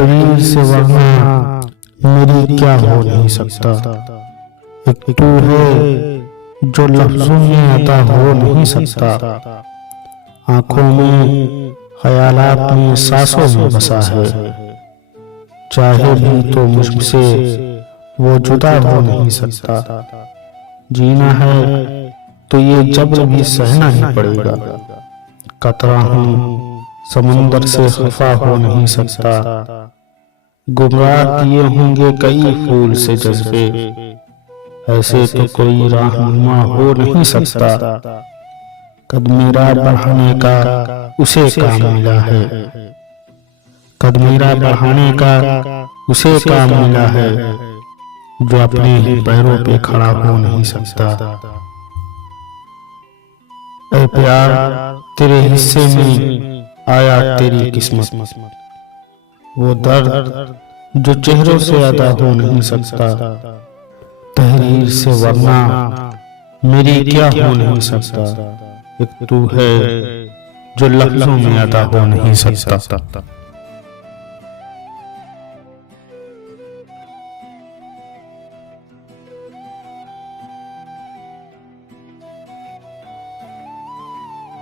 तकदीर से वरना मेरी क्या हो नहीं सकता। एक तू है जो लफ्जों में अता हो नहीं सकता। आंखों में ख्यालात में सांसों में बसा है। चाहे भी तो मुझसे वो जुदा हो नहीं सकता। जीना है तो ये जबर भी सहना ही पड़ेगा। कतरा हूँ समुंदर से खफा हो नहीं सकता। गुमराह किए होंगे कई फूल से जज्बे, ऐसे तो कोई रहनुमा हो नहीं सकता। कद मेरा बढ़ाने का उसे काम मिला है। कद मेरा बढ़ाने का उसे काम मिला है, जो अपने ही पैरों पे खड़ा हो नहीं सकता। ऐ प्यार तेरे हिस्से में आया तेरी किस्मत, वो दर्द जो चेहरों से अदा हो नहीं सकता। तहरीर से वरना मेरी क्या हो नहीं सकता। एक तू है जो लफ्जों में अदा हो नहीं सकता।